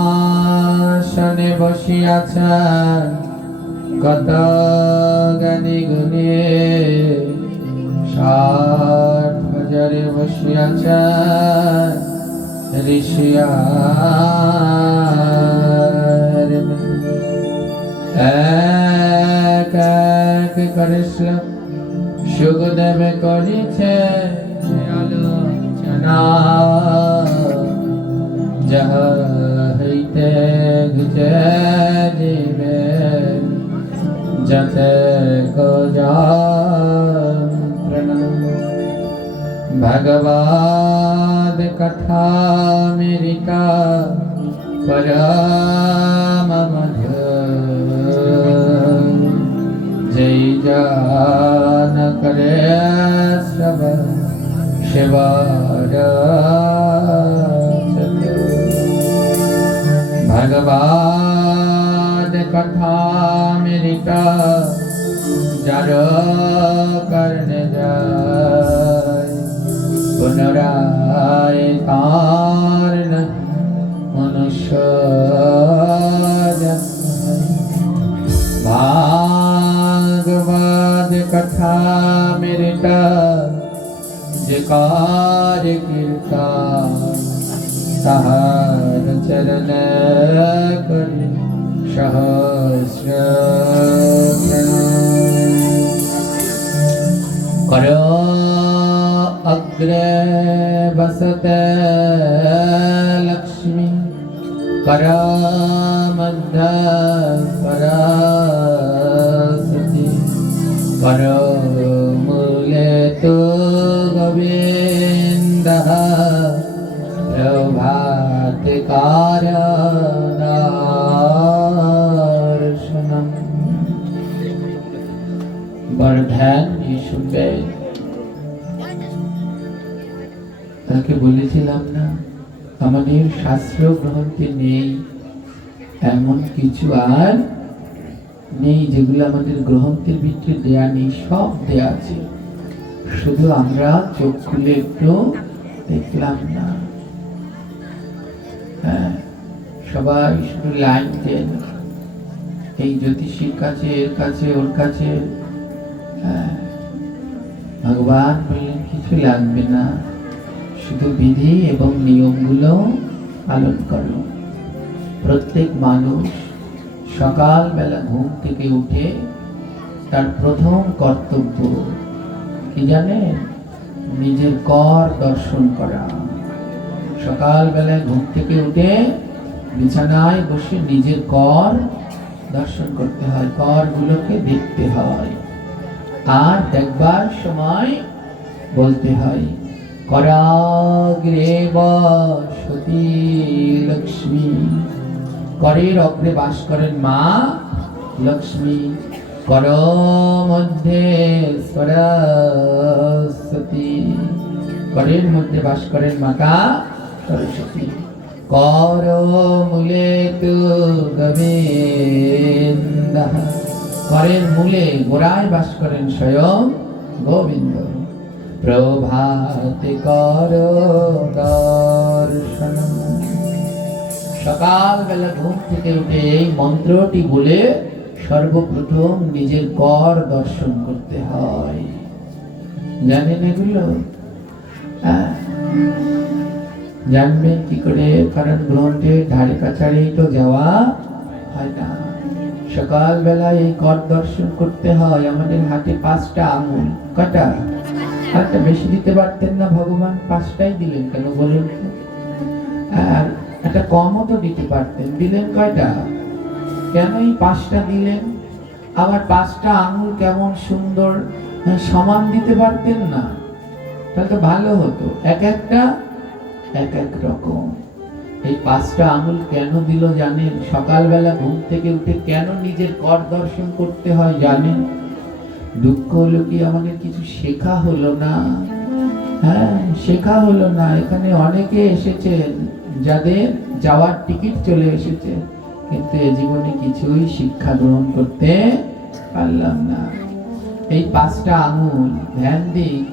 শ্রোতাসনে বসিয়াছেন কত জ্ঞানী গুণী, 60,000 বসিয়াছেন ঋষিয়ার। এক এক করে সুখদেব করিছে আলোচনা, যাহা হইতে গুজে দিবে যতে যন্ত্রণা। ভগবদ কথা মেরিকা পরম মধুর, जय जान करे सब शिवार। भगवान कथा मेरिका जड़ करने जाय, पुनराय कारण मनुष्य भागवत कथा मेरिका जिकार कीर्तन, तहार चरण कर सहस्र प्रणाम। करो अग्रे बसते लक्ष्मी, करो मध्य सरस्वती, करो मूले तु गोविंद, प्रभाते कारणार्शनम। बड़ ध्यान দিয়ে শুনবে। তাকে বলেছিলাম না আমাদের শাস্ত্র গ্রন্থে নেই এমন কিছু আর নেই যেগুলো আমাদের গ্রন্থের ভিতরে দেয়া নেই, সব দেয়া আছে, শুধু আমরা চোখ খুলে একটু দেখলাম না। হ্যাঁ, সবাই শুধু লাইন দেন এই জ্যোতিষীর কাছে, এর কাছে, ওর কাছে। হ্যাঁ, ভগবান বললেন কিছু লাগবে না, শুধু বিধি এবং নিয়মগুলো পালন করো। প্রত্যেক মানুষ সকালবেলা ঘুম থেকে উঠে তার প্রথম কর্তব্য কি জানেন? নিজের কর দর্শন করা। সকালবেলায় ঘুম থেকে উঠে বিছানায় বসে নিজের কর দর্শন করতে হয়, করগুলোকে দেখতে হয়, আর দেখবার সময় বলতে হয় कराग्रे बसति लक्ष्मी, करेर अग्रे बास करें माँ लक्ष्मी, कर मध्य सरस्वती, करेर मध्य बास करें माता सरस्वती, कर मूले तु गोविंद, करेर मूले गोराय बास करें स्वयं गोविंद, प्रभाते करो दर्शन। सकाल बेला घुम থেকে উঠে এই মন্ত্রটি বলে সর্বপ্রথম নিজের কর দর্শন করতে হয়। জানেন এগুলো? জানবেন কি করে? কারণ গ্রন্থের ধারে কাছাড়েই তো যাওয়া হয় না। সকাল বেলা এই কর দর্শন করতে হয়। আমাদের হাতে 5টা আঙুল, কটা? একটা বেশি দিতে পারতেন না, ভগবান 5টাই দিলেন কেন বলুন? আর একটা কমও তো দিতে পারতেন, দিলেন কয়টা? কেন এই 5টা দিলেন? আবার 5টা আঙুল কেমন সুন্দর সমান দিতে পারতেন না? তাহলে তো ভালো হতো। এক একটা এক এক রকম। এই 5টা আঙুল কেন দিল জানেন? সকালবেলা ঘুম থেকে উঠে কেন নিজের কর দর্শন করতে হয় জানেন? দুঃখ হলো কি আমাদের কিছু শেখা হলো না। হ্যাঁ, শেখা হলো না। এখানে অনেকে এসেছেন যাদের যাওয়ার টিকিট চলে এসেছে, কিন্তু এ জীবনে কিছুই শিক্ষা গ্রহণ করতে পারলাম না। এই 5টা আঙুল ধ্যান দিক।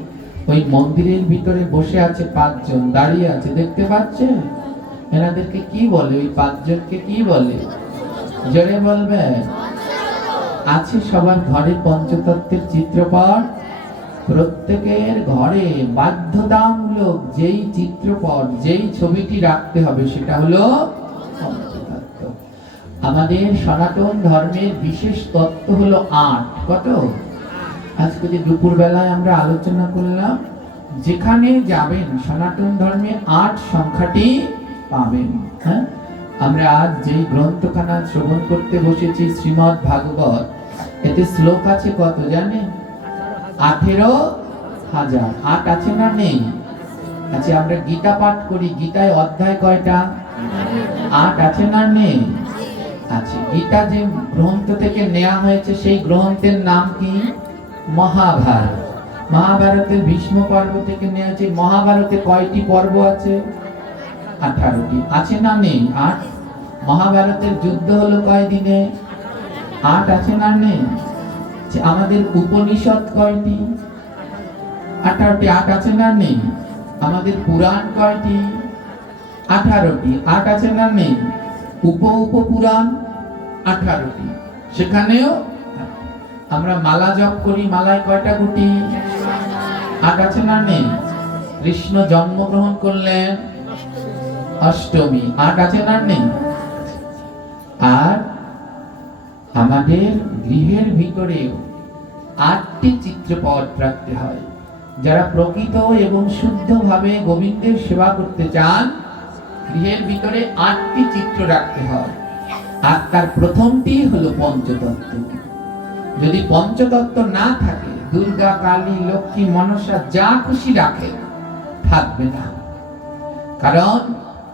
ওই মন্দিরের ভিতরে বসে আছে 5 জন, দাঁড়িয়ে আছে, দেখতে পাচ্ছেন? এনাদেরকে কি বলে? ওই 5 জনকে কি বলে? জোরে বলবে। আছে সবার ঘরে পঞ্চতত্ত্বের চিত্রপট। প্রত্যেকের ঘরে বাধ্যতামূলক যেই চিত্রপট, যেই ছবিটি রাখতে হবে সেটা হলো পঞ্চতত্ত্ব। আমাদের সনাতন ধর্মের বিশেষ তত্ত্ব হলো 8। কত? আজকে যে দুপুর বেলায় আমরা আলোচনা করলাম, যেখানে যাবেন সনাতন ধর্মে 8 সংখ্যাটি পাবেন। হ্যাঁ, আমরা আজ যেই গ্রন্থখানা শ্রবণ করতে বসেছি শ্রীমদ্ ভাগবত, এতে শ্লোক আছে কত জানেন? 18,000। 8 আছে না নেই? আচ্ছা, আমরা গীতা পাঠ করি, গীতায় অধ্যায় কয়টা? 8 আছে না নেই? আচ্ছা, গীতা যে গ্রন্থ থেকে নেওয়া হয়েছে সেই গ্রন্থের নাম কি? মহাভারত। মহাভারতের ভীষ্ম পর্ব থেকে নেওয়া হয়েছে। মহাভারতে কয়টি পর্ব আছে? 18টি। আছে না নেই? 8। মহাভারতের যুদ্ধ হলো কয় দিনে? 8 আছে না নেই? আমাদের উপনিষদ কয়টি? 18টি। 8 আছে না নেই? আমাদের পুরাণ কয়টি? 18টি। 8 আছে না নেই? উপপুরাণ 18টি, সেখানেও। আমরা মালা জপ করি, মালায় কয়টা গুটি? 8 আছে না নেই? কৃষ্ণ জন্মগ্রহণ করলেন অষ্টমী, 8 আছে না নেই? আর আমাদের গৃহের ভিতরে 8টি চিত্রপট রাখতে হয়। যারা প্রকৃত এবং শুদ্ধভাবে গোবিন্দের সেবা করতে চান, গৃহের ভিতরে 8টি চিত্র রাখতে হয়। আর তার প্রথমটি হলো পঞ্চতত্ত্ব। যদি পঞ্চতত্ত্ব না থাকে, দুর্গা, কালী, লক্ষ্মী, মনসা যা খুশি রাখে, থাকবে না। কারণ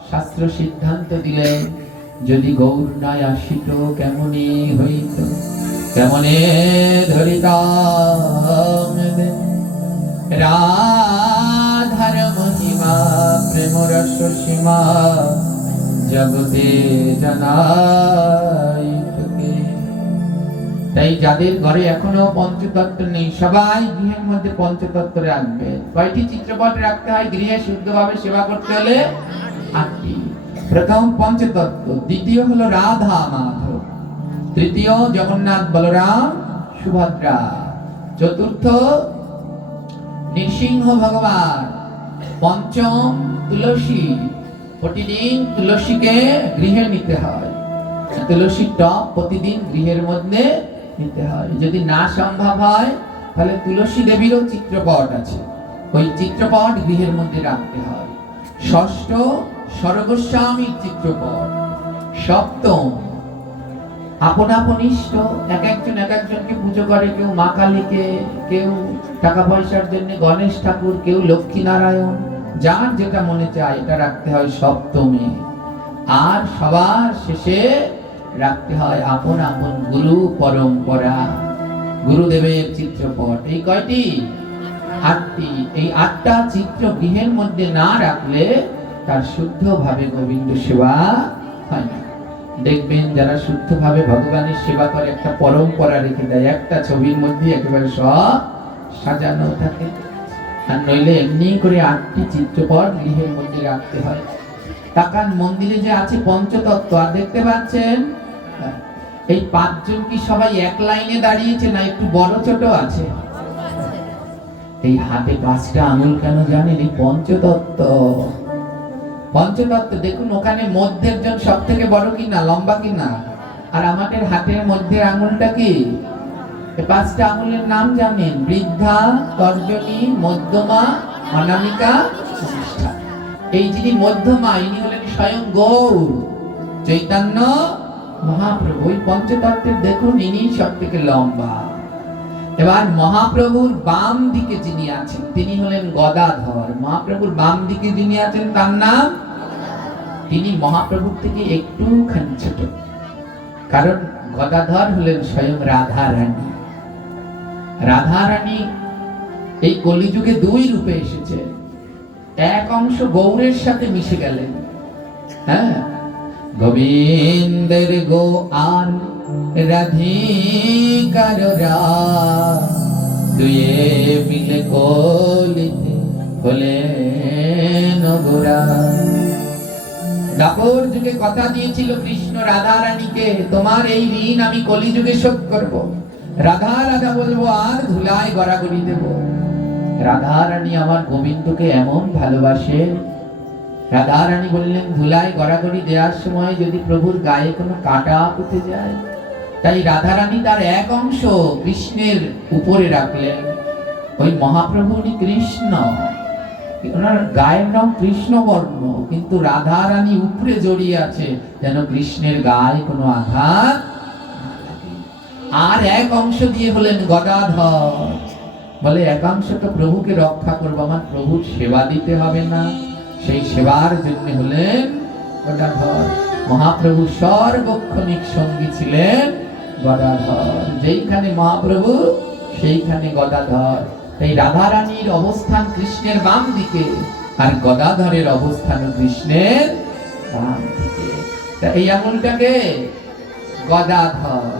শাস্ত্র সিদ্ধান্ত দিলেন, যদি গৌর নাই আসিত কেমনে হইত, কেমনে ধরিতাম রাধার মহিমা, প্রেম রস সীমা জগতে জানাই তোকে। তাই যাদের ঘরে এখনো পঞ্চতত্ত্ব নেই, সবাই গৃহের মধ্যে পঞ্চতত্ত্ব রাখবে। কয়টি চিত্রপট রাখতে হয় গৃহে শুদ্ধভাবে সেবা করতে হলে? 8টি। প্রথম পঞ্চতত্ত্ব, দ্বিতীয় হলো রাধা মাধব, তৃতীয় জগন্নাথ বলরাম সুভদ্রা, চতুর্থ নৃসিংহ ভগবান, পঞ্চম তুলসী। প্রতিদিন তুলসীকে গৃহে নিতে হয়। তুলসীর টব প্রতিদিন গৃহের মধ্যে নিতে হয়। যদি না সম্ভব হয় তাহলে তুলসী দেবীরও চিত্রপট আছে, ওই চিত্রপট গৃহের মধ্যে রাখতে হয়। ষষ্ঠ সর্বস্বামীর চিত্রপট। সপ্তম আপন আপন ইষ্ট, এক একজনকে পুজো করে। কেউ মা কালীকে, কেউ টাকা পয়সার জন্য গণেশ ঠাকুর, কেউ লক্ষ্মী নারায়ণ, যার যেটা মনে চায় এটা রাখতে হয় সপ্তমী। আর সবার শেষে রাখতে হয় আপন আপন গুরু পরম্পরা, গুরুদেবের চিত্রপট। এই কয়টি? 8টি। এই 8টা চিত্র গৃহের মধ্যে না রাখলে তার শুদ্ধভাবে গোবিন্দ সেবা হয় না। দেখবেন যারা শুদ্ধভাবে ভগবানের সেবা করে একটা পরম্পরা রেখে দেয়, একটা ছবির মধ্যে একেবারে সব সাজানো থাকে। আর নইলে এমনি করে 8টি চিত্রপট গৃহের মধ্যে রাখতে হয়। তাকান, মন্দিরে যে আছে পঞ্চতত্ত্ব, আর দেখতে পাচ্ছেন এই 5 জন কি সবাই এক লাইনে দাঁড়িয়েছে না একটু বড় ছোট আছে? এই হাতে 5টা আঙুল কেন জানেন? এই পঞ্চতত্ত্ব। পঞ্চতত্ত্ব দেখুন, ওখানে মধ্যের জন সব থেকে বড় কিনা, লম্বা কিনা? আর আমাদের হাতের মধ্যের আঙুলটা কি? এই 5টা আঙুলের নাম জানেন? বৃদ্ধা, তর্জনী, মধ্যমা, অনামিকা, শিষ্টা। এই যিনি মধ্যমা, ইনি হলেন স্বয়ং গৌর চৈতন্য মহাপ্রভু। ওই পঞ্চতত্ত্বের দেখুন, ইনি সব থেকে লম্বা। এবার মহাপ্রভুর বাম দিকে যিনি আছেন তিনি হলেন গদাধর। মহাপ্রভুর বাম দিকে যিনি আছেন তার নাম, তিনি মহাপ্রভুর থেকে একটুখানি ছোট। কারণ গদাধর হলেন স্বয়ং রাধা রানী। রাধা রানী এই কলিযুগে 2 রূপে এসেছে। এক অংশ গৌরের সাথে মিশে গেলেন। হ্যাঁ, গোবিন্দের গো আর রাধিকার দুয়ে মিলে কলিতে হলেন গোরা। দাপর যুগে কথা দিয়েছিল কৃষ্ণ রাধা রানীকে, তোমার এই ঋণ আমি কলিযুগে শোধ করব। রাধা রাধা বলবো আর ধুলায় গড়াগড়ি দেব। রাধা রানী আমার গোবিন্দকে এমন ভালোবাসে, রাধা রানী বললেন ধুলায় গড়াগড়ি দেওয়ার সময় যদি প্রভুর গায়ে কোনো কাটা উঠে যায়, তাই রাধা রানী তার এক অংশ কৃষ্ণের উপরে রাখলেন। ওই মহাপ্রভু উনি কৃষ্ণ, ওনার গায়ের নাম কৃষ্ণ বর্ণ, কিন্তু রাধা রানী উপরে জড়িয়ে আছে যেন কৃষ্ণের গায়ে কোনো আঘাত না লাগে। আর এক অংশ দিয়ে হলেন গদাধর। বলে একাংশ তো প্রভুকে রক্ষা করবো, আমার প্রভুর সেবা দিতে হবে না, সেই সেবার জন্য হলেন গদাধর। মহাপ্রভু সর্বক্ষণিক সঙ্গী ছিলেন গদাধর। যেইখানে মহাপ্রভু সেইখানে গদাধর। এই রাধা রানীর অবস্থান কৃষ্ণের বাম দিকে, আর গদাধরের অবস্থান কৃষ্ণের বাম দিকে। এই আঙুলটাকে গদাধর।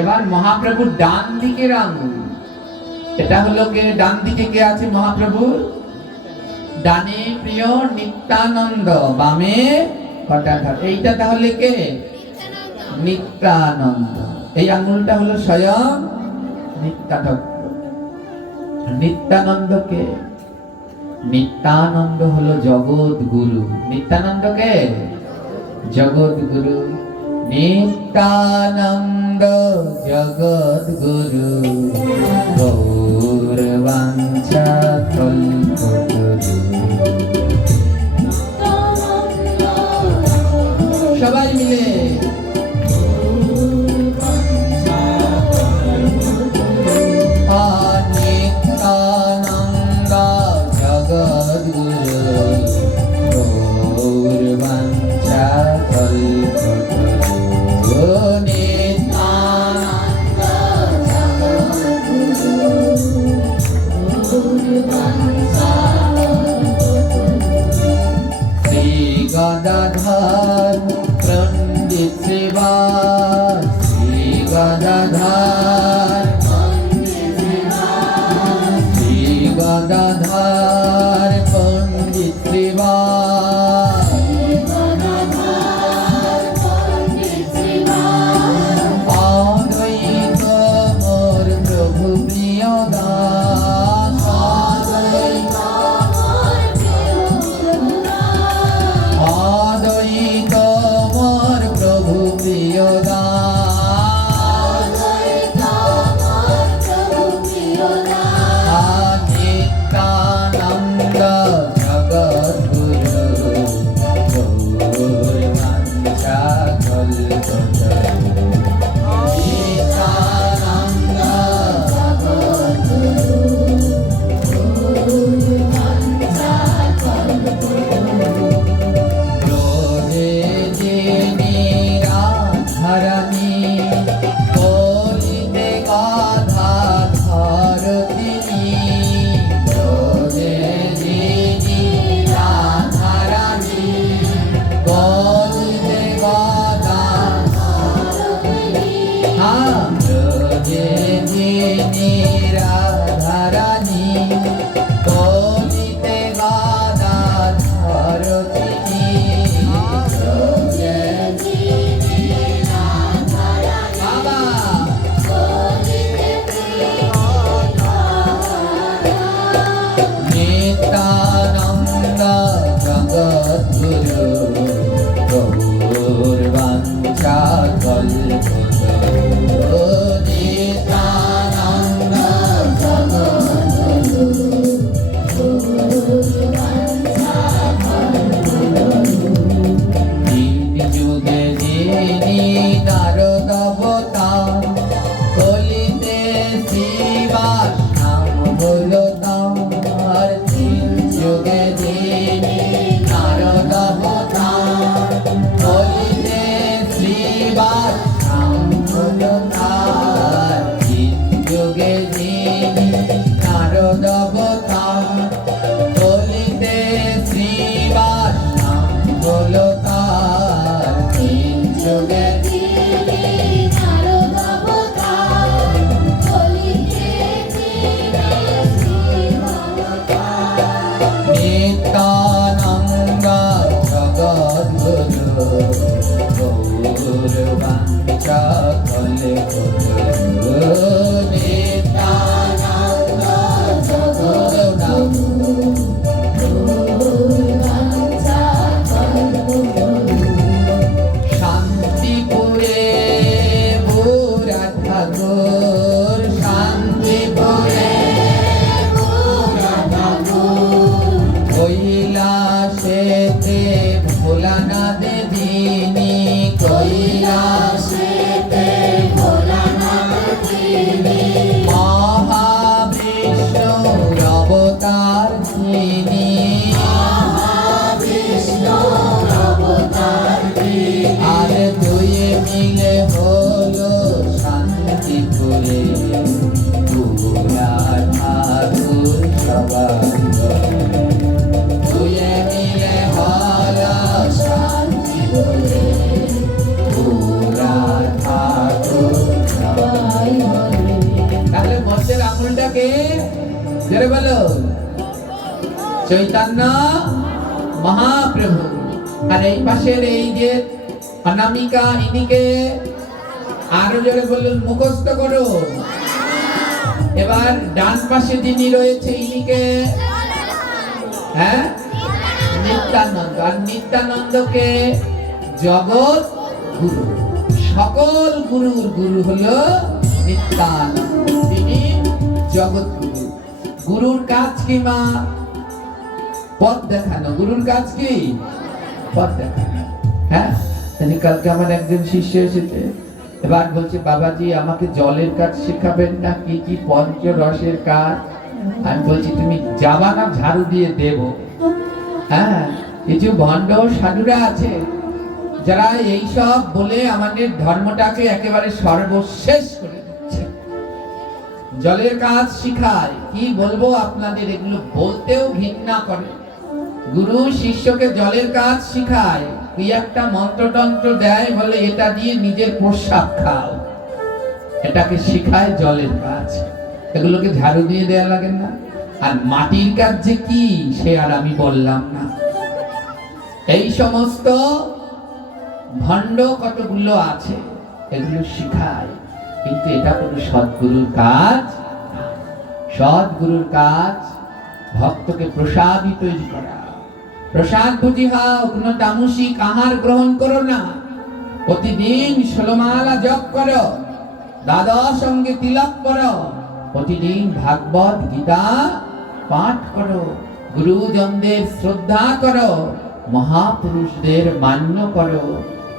এবার মহাপ্রভুর ডান দিকের আঙুল, এটা হলো কে? ডান দিকে কে আছে মহাপ্রভুর? ডানে প্রিয় নিত্যানন্দ, বামে গদাধর। এইটা তাহলে কে? নিত্যানন্দ। এই আঙুলটা হলো স্বয়ং নিত্যানন্দ। নিত্যানন্দকে, নিত্যানন্দ হলো জগৎ গুরু। নিত্যানন্দকে জগৎ গুরু। নিত্যানন্দ জগৎ গুরু, গৌর বাঞ্ছা কল্পতরু। সবাই মিলে নিত্যানন্দ জগৎ গুরু, গৌর বাঞ্ছা কল্পতরু। নিত্যানন্দ জগৎ গুরু, গৌর বাঞ্ছা কল্পতরু। শ্রী গদাধর পণ্ডিত শ্রীবাস, শ্রী গদাধর গদাধর পণ্ডিত শ্রীবাস, অদ্বৈত মোর প্রভু প্রিয় দাস, অদ্বৈত মোর প্রভু প্রিয় দাস। নিত্যানন্দ জগৎ গুরু, গৌর বাঞ্ছা কল্পতরু। নিত্যানন্দ জগৎ গুরু, গৌর বাঞ্ছা কল্পতরু। ক্রোধে যিনি রাধারানী, কলিতে গদাধর তিনি। ক্রোধে যিনি রাধারানী, কলিতে গদাধর তিনি। ক্রোধে যিনি রাধারানী, কলিতে গদাধর তিনি। ক্রোধে যিনি রাধারানী, বাবা নিত্যানন্দ জগৎ গুরু, গৌর বাঞ্ছা কল্পতরু। নিত্যানন্দ সবাই দুয়ে মিলে হলো শান্তি বলে পুরা ঠাকুর সবাই বলে। তাহলে মধ্যের আঙুলটাকে জোরে বলো চৈতন্য মহাপ্রভু। আর এই পাশের এই যে অনামিকা ইনিকে আরো জোরে বলুন মুখস্থ করো। এবার ডান পাশে যিনি রয়েছে ইনিকে হ্যাঁ নিত্যানন্দ। আর নিত্যানন্দকে জগৎ গুরু, সকল গুরুর গুরু হলো নিত্যানন্দ, তিনি জগৎ গুরু। গুরুর কাজ কি মা? পথ দেখানো। গুরুর কাজ কি? পথ দেখানো। হ্যাঁ, কালকে আমার একজন শিষ্য এসেছে, এবার বলছে বাবাজি আমাকে জলের কাজ শেখাবেন না, কি কি পঞ্চরসের কাজ। আমি বলছি তুমি যাবা না ঝাড়ু দিয়ে দেব। হ্যাঁ, কিছু ভণ্ড সাধুরা আছে যারা এই সব বলে আমাদের ধর্মটাকে একেবারে সর্বশেষ করে দিচ্ছে। জলের কাজ শিখায়, কি বলবো আপনাদের, এগুলো বলতেও ঘৃণা করে। গুরু শিষ্যকে জলের কাজ শিখায়, কি একটা মন্ত্রতন্ত্র দেয়, বলে এটা দিয়ে নিজের প্রস্রাব খাও, এটাকে শিখায় জলের কাজ। এগুলোকে ঝাড়ু দিয়ে দেয়া লাগে না? আর মাটির কাজ যে কি সে আর আমি বললাম না। এই সমস্ত ভণ্ড কতগুলো আছে, এগুলো শিখায়, কিন্তু এটা কোনো সদ্গুরুর কাজ। সদ্গুরুর কাজ ভক্তকে প্রসাদই তৈরি করা। প্রসাদ ভুজি হও, কোনো তামসিক আহার গ্রহণ করো না। প্রতিদিন 16 মালা জপ করো, দ্বাদশ অঙ্গে তিলক করো, প্রতিদিন ভাগবত গীতা পাঠ করো, গুরুজনদের শ্রদ্ধা করো, মহাপুরুষদের মান্য করো,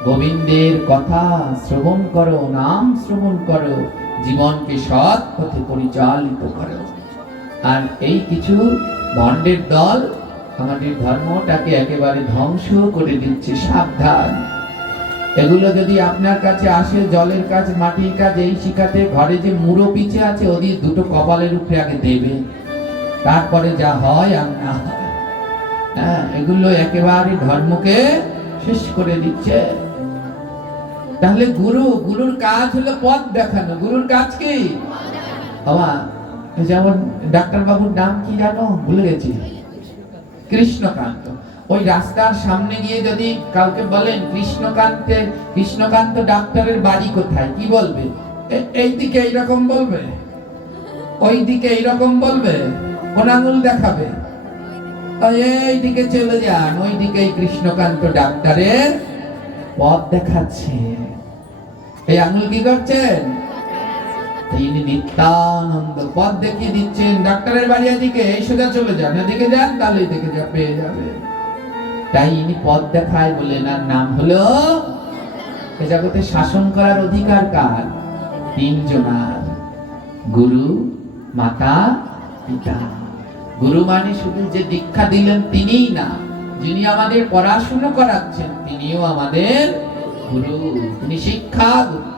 গোবিন্দের কথা শ্রবণ করো, নাম শ্রবণ করো, জীবনকে সৎ পথে পরিচালিত করো। আর এই কিছু ভণ্ডের দল আমাদের ধর্মটাকে একেবারে ধ্বংস করে দিচ্ছে, সাবধান। এগুলো যদি আপনার কাছে আসে, জলের কাজ মাটির কাজ এই শিখাতে, ঘরে যে মুড়ো পিছে আছে ওদের দুটো কপালের উপরে আগে দেবে, তারপরে যা হয় আর না হয়। হ্যাঁ, এগুলো একেবারে ধর্মকে শেষ করে দিচ্ছে। তাহলে গুরুর কাজ হলো পথ দেখানো। গুরুর কাজ কি বাবা? যেমন ডাক্তার বাবুর নাম কি জানো? ভুলে গেছি, কৃষ্ণকান্ত। ওই রাস্তার সামনে গিয়ে যদি কাউকে বলেন কৃষ্ণকান্ত ডাক্তারের বাড়ি কোথায়, কি বলবে? এই দিকে এইরকম বলবে, ওই দিকে এইরকম বলবে, কোন আঙুল দেখাবে? এই দিকে চলে যান, ওই দিকে কৃষ্ণকান্ত ডাক্তারের পথ দেখাচ্ছে। এই আঙুল কি করছেন? তিনি নিত্যানন্দ পথ দেখিয়ে দিচ্ছেন। ডাক্তারের বাড়ি এদিকে, এই সোজা চলে যান, এদিকে যান, তাহলে এদিকে যা পেয়ে যাবে। তাই ইনি পথ দেখায় বলে এনার নাম হলো। এ জগতে শাসন করার অধিকার কার? তিনজনার, গুরু, মাতা, পিতা। গুরু মানে শুধু যে দীক্ষা দিলেন তিনিই না, যিনি আমাদের পড়াশুনো করাচ্ছেন তিনিও আমাদের গুরু, তিনি শিক্ষা গুরু।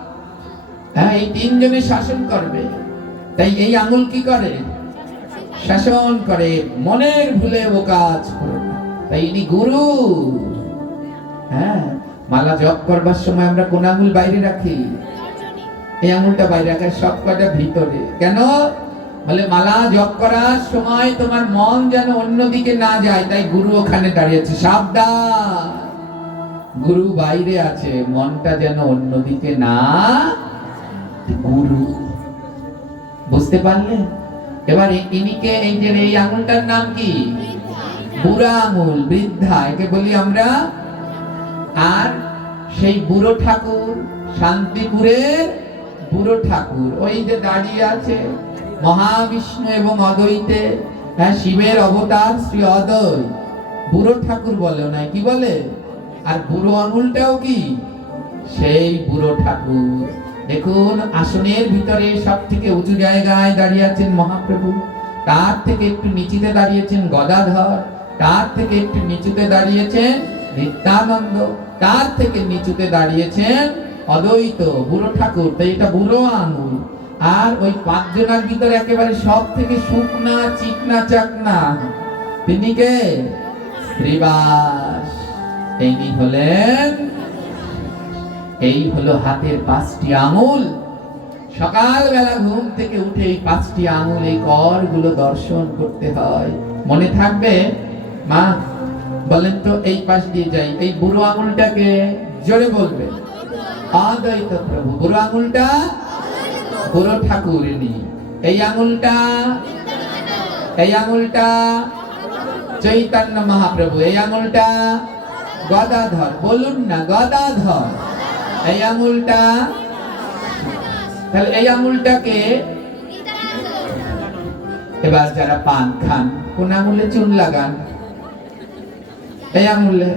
হ্যাঁ, এই তিনজনে শাসন করবে। তাই এই আঙুল কি করে? শাসন করে, মনের ভুলে ও কাজ করো না। তাই ইনি গুরু। হ্যাঁ, মালা জপ করবার সময় আমরা কোন আঙুল বাইরে রাখি? এই আঙুলটা বাইরে রাখার, সব কটা ভিতরে। কেন? বলে মালা জপ করার সময় তোমার মন যেন অন্যদিকে না যায়, তাই গুরু ওখানে দাঁড়িয়ে আছে, সাবধান। গুরু বাইরে আছে, মনটা যেন অন্যদিকে না। গুরু বুঝতে পারলেন? এবার ইনিকে এই আঙুলটার নাম কি? বুড়া আঙুল, বৃদ্ধা, একে বলি আমরা। আর সেই বুড়ো ঠাকুর, শান্তিপুরের বুড়ো ঠাকুর, ওই যে দাঁড়িয়ে আছে, মহাবিষ্ণু এবং অদ্বৈতে, হ্যাঁ, শিবের অবতার শ্রী অদ্বৈত, বুড়ো ঠাকুর বলে না, কি বলে? আর বুড়ো আঙুলটাও কি? সেই বুড়ো ঠাকুর। দেখুন, আসনের ভিতরে সব থেকে উঁচু জায়গায় দাঁড়িয়ে আছেন মহাপ্রভু, তার থেকে একটু নিচুতে দাঁড়িয়েছেন গদাধর, তার থেকে একটু নিচুতে দাঁড়িয়েছেন নিত্যানন্দ, তার থেকে নিচুতে দাঁড়িয়েছেন অদ্বৈত, বুড়ো ঠাকুর। তাই এটা বুড়ো আঙুল। আর ওই 5 জনের ভিতরে একেবারে সব থেকে শুকনা চিকনা চাকনা তিনি কে? শ্রীবাস। ইনি হলেন, এই হলো হাতের 5টি আঙুল। সকালবেলা ঘুম থেকে উঠে এই 5টি আঙুল, এই করগুলো দর্শন করতে হয়। মনে থাকবে? মা বলেন তো, এই পাশ দিয়ে যাই, এই বুড়ো আঙুলটাকে জোরে বলবে অদ্বৈত প্রভু। বুড়ো আঙুলটা বুড়ো ঠাকুরিনী, এই আঙুলটা, এই আঙুলটা চৈতন্য মহাপ্রভু, এই আঙুলটা গদাধর। বলুন না গদাধর। এই আঙুলটা, তাহলে এই আঙুলটাকে, এবার যারা পান খান কোন আঙুলে চুন লাগান? এই আঙুলে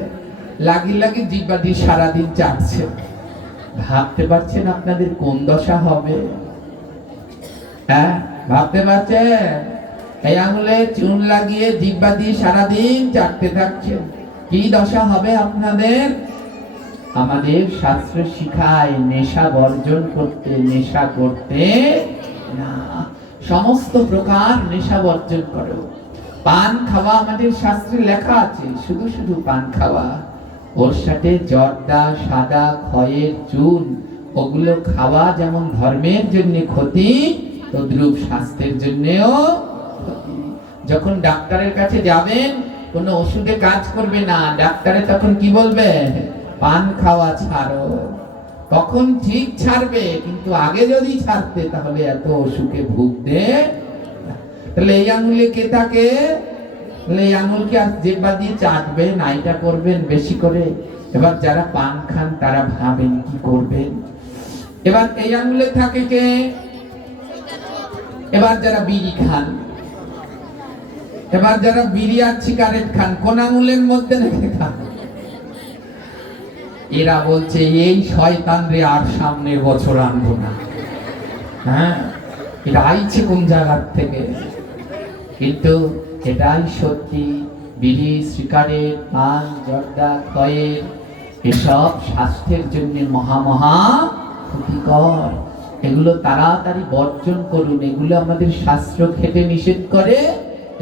লাগি লাগি জিহ্বা দিয়ে সারাদিন চাটছে। ভাবতে পারছেন আপনাদের কোন দশা হবে? হ্যাঁ, ভাবতে পারছেন? এই আঙুলে চুন লাগিয়ে জিহ্বা দিয়ে সারাদিন চাটতে থাকছেন, কি দশা হবে আপনাদের? আমাদের শাস্ত্র শিখায় নেশা বর্জন করতে, নেশা করতে না। সমস্ত প্রকার নেশা বর্জন করো। পান খাওয়া আমাদের শাস্ত্রে লেখা আছে, শুধু শুধু পান খাওয়া। ওর সাথে জর্দা, সাদা, খয়ের চুন, ওগুলো খাওয়া যেমন ধর্মের জন্য ক্ষতি, তদ্রূপ স্বাস্থ্যের জন্যও ক্ষতি। যখন ডাক্তারের কাছে যাবেন, কোনো ওষুধে কাজ করবে না, ডাক্তারে তখন কি বলবে? পান খাওয়া ছাড়ো। তখন ঠিক ছাড়বে, কিন্তু আগে যদি ছাড়তে তাহলে এত অসুখে ভুগতে। তাহলে এই আঙুলে কে থাকে? তাহলে এই আঙুলকে আর জিহ্বা দিয়ে চাটবে না, এটা করবেন বেশি করে। এবার যারা পান খান তারা ভাবেন কি করবেন। এবার এই আঙুলে থাকে কে? এবার যারা বিড়ি খান, এবার যারা বিড়ি আর সিগারেট খান, কোন আঙুলের মধ্যে রেখে খান? এরা বলছে এই শয়তান রে আর সামনের বছর আনবো না। হ্যাঁ, এটা আইছে কোন জায়গার থেকে? কিন্তু এটাই সত্যি। বিড়ি, সিগারেট, পান, জর্দা, খয়ের, এসব স্বাস্থ্যের জন্য মহা মহা ক্ষতিকর। এগুলো তাড়াতাড়ি বর্জন করুন। এগুলো আমাদের শাস্ত্র খেতে নিষেধ করে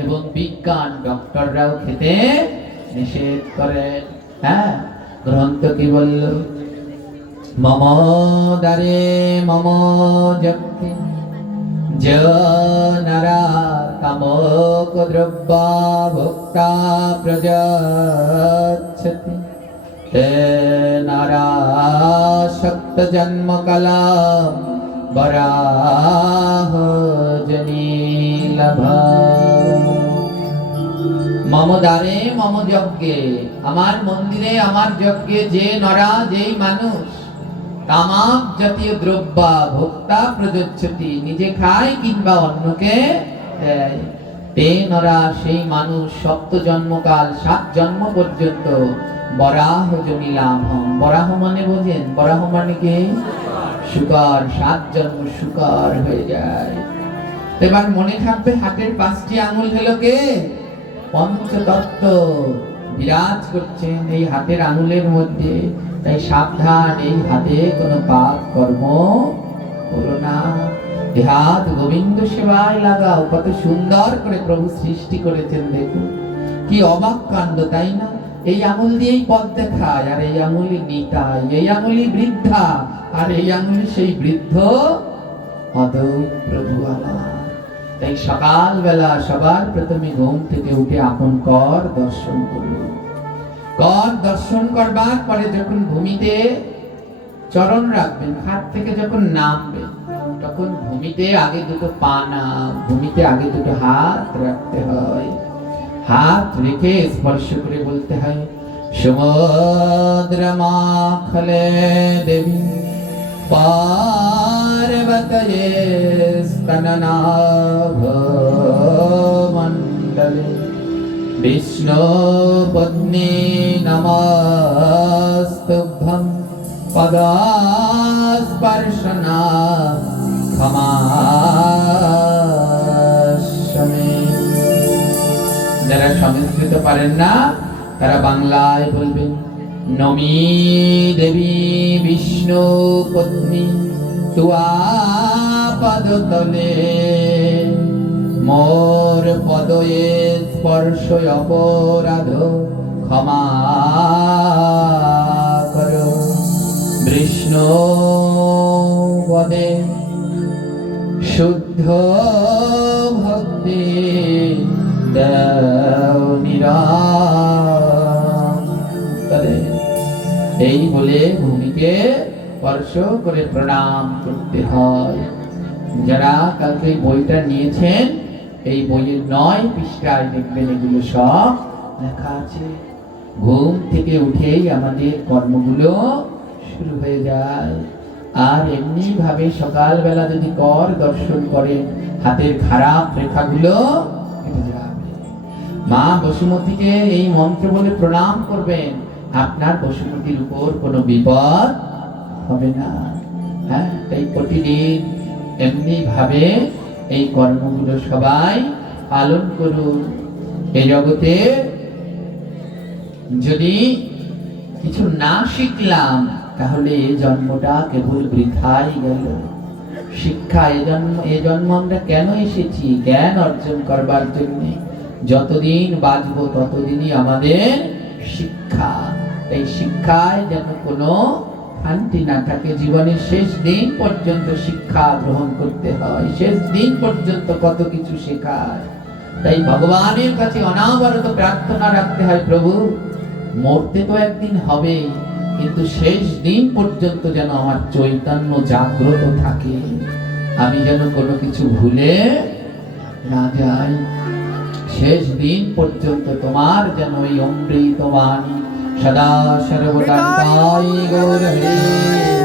এবং বিজ্ঞান ডক্টররাও খেতে নিষেধ করেন। হ্যাঁ, গ্রন্থ কি বলল? মম দ্বারে মম জগতি জনরা কামক দ্রব্যা ভোক্তা প্রজাচ্ছতি তে নরা সপ্ত জন্ম কলা বরাহ জনি লভা। মম দ্বারে মম যজ্ঞে, আমার মন্দিরে আমার যজ্ঞে যে নরা, যেই মানুষ তামাক জাতীয় দ্রব্য ভোক্তা প্রযোজ্যতি, নিজে খায় কিংবা অন্যকে দেয়, তে নরা, সেই মানুষ সপ্ত জন্মকাল, 7 জন্ম পর্যন্ত বরাহ জনিলাম। বরাহ মানে বোঝেন? বরাহ মানে কি? শুকর। 7 জন্ম শুকর হয়ে যায়। এবার মনে থাকবে, হাতের 5টি আঙুল হলো কে? পঞ্চতত্ত্ব বিরাজ করছেন এই হাতের আঙুলের মধ্যে। তাই সাবধান, এই হাতে কোনো পাপ কর্ম করো না। এই হাত গোবিন্দ সেবায় লাগাও। কত সুন্দর করে প্রভু সৃষ্টি করেছেন, দেখুন কি অবাক কাণ্ড, তাই না? এই আঙুল দিয়েই পথ দেখায়, আর এই আঙুলি নিতাই, এই আঙুলি বৃদ্ধা, আর এই আঙুলি সেই বৃদ্ধ অদূর প্রভু আমার। তাই সকালবেলা সবার প্রথমে ঘুম থেকে উঠে আপন কর দর্শন করুন। কর দর্শন করবার পরে যখন ভূমিতে চরণ রাখবেন, হাত থেকে যখন নামবেন, তখন ভূমিতে আগে দুটো পা না, ভূমিতে আগে দুটো হাত রাখতে হয়। হাত রেখে স্পর্শ করে বলতে হয়, সমুদ্র মাখলে দেবী পার্বতয়ে স্তননাভ মণ্ডলে বিষ্ণু পত্নী নমস্তুভ্যং পদাস্পর্শনা ক্ষমাস্মে। যারা সংস্কৃত পারেন না তারা বাংলায় বলবেন, নমি দেবী বিষ্ণু পত্নী তুয়া পাদতলে মোর পদয়ে স্পর্শ অপরাধ ক্ষমা করো। বিষ্ণু পদে শুদ্ধ ভক্তি দাও নিরন্তরে। এই বলে ভূমিকে স্পর্শ করে প্রণাম করতে হয়। যারা কালকে বইটা নিয়েছেন, এই বইয়ের 9 পৃষ্ঠায় দেখবেন এগুলো সব লেখা আছে। ঘুম থেকে উঠেই আমাদের কর্মগুলো শুরু হয়ে যায়। আর এমনি ভাবে সকালবেলা যদি কর দর্শন করেন, হাতের খারাপ রেখাগুলো কেটে যাবে। মা বসুমতীকে এই মন্ত্র বলে প্রণাম করবেন, আপনার বসুমতীর উপর কোনো বিপদ হবে না। হ্যাঁ, তাই প্রতিদিন এমনি ভাবে এই কর্মগুলো সবাই পালন করুন। এই জগতে যদি কিছু না শিখলাম, তাহলে এই জন্মটা কেবল বৃথাই গেল। শিক্ষা, এই জন্ম আমরা কেন এসেছি? জ্ঞান অর্জন করবার জন্য। যতদিন বাঁচবো ততদিনই আমাদের শিক্ষা। এই শিক্ষায় যেন কোনো শান্তি না থাকে। জীবনের শেষ দিন পর্যন্ত শিক্ষা গ্রহণ করতে হয়। শেষ দিন পর্যন্ত কত কিছু শেখায়। তাই ভগবানের কাছে অনাবরত প্রার্থনা রাখতে হয়, প্রভু মরতে তো একদিন হবে, কিন্তু শেষ দিন পর্যন্ত যেন আমার চৈতন্য জাগ্রত থাকে, আমি যেন কোনো কিছু ভুলে না যাই। শেষ দিন পর্যন্ত তোমার যেন এই অমৃত বাণী সদা সর্বদা গৌর হরে।